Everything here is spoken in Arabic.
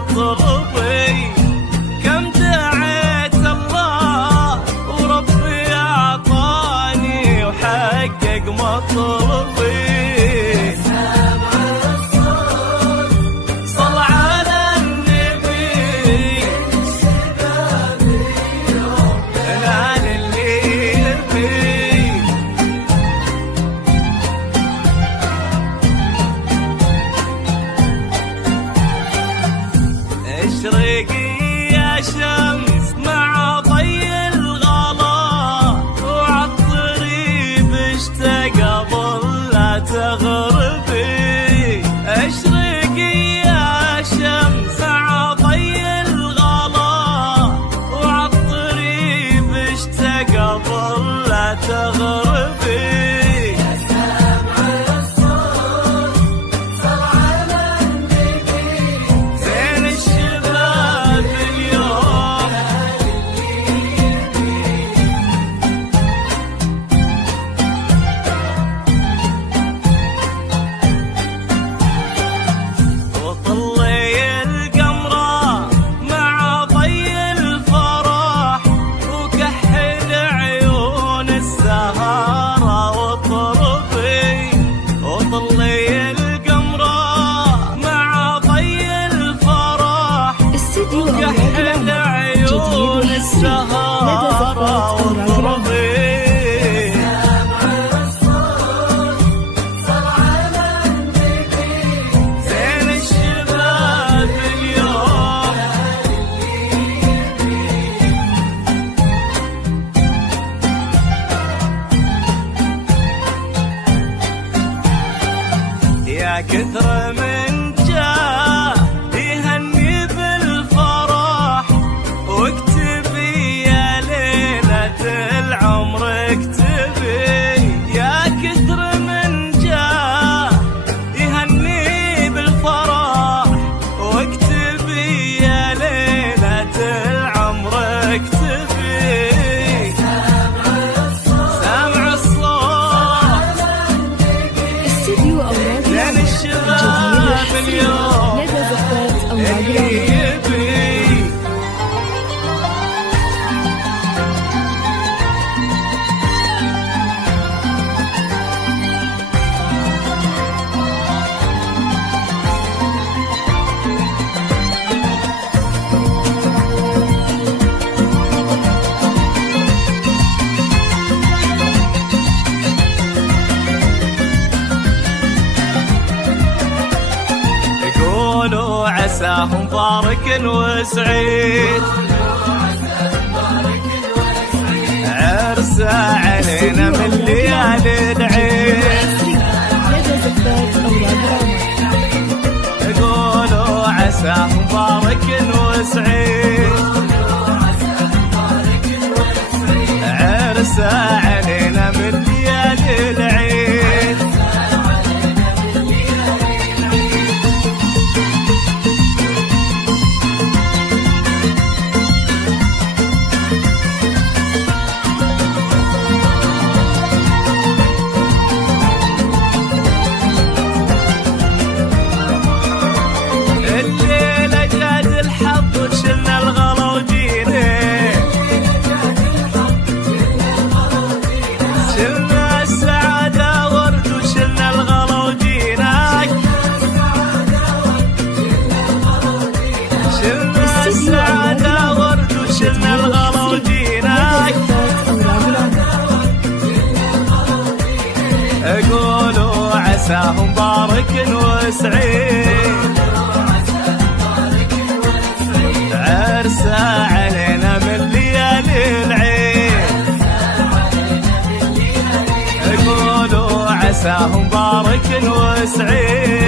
مطلبي، كم دعيت الله وربي أعطاني وحقق مطلبي. صل على النبي نال اللي يرمي. اشرقي يا شمس مع ضي الغلا، وعطري باشتاق ظل لا تغربي. اشرقي يا شمس مع ضي الغلا، وعطري باشتاق ظل لا تغربي. يا كثر من جاه يهني بالفرح، واكتبي يا ليلة العمر اكتبي. يا كثر من جاه يهني بالفرح، واكتبي يا ليلة العمر اكتبي. سامع الصوت استديو أوراق لين الشباب اليوم لدى زفات أوراق العمر. قولوا عساه مبارك وسعيد، عرسه علينا من ليالي العيد. لدى زفات أوراق العمر. قولوا عساه مبارك وسعيد، عرسه علينا من ليالي العيد. الليلة جاد الحظ وشلنا الغلا وجينا، شلنا السعادة ورد وشلنا الغلا وجينا، شلنا السعادة ورد وشلنا الغلا وجينا. قولوا عساه مبارك وسعيد، عرسه علينا من ليالي العيد. قولوا عساه مبارك وسعيد،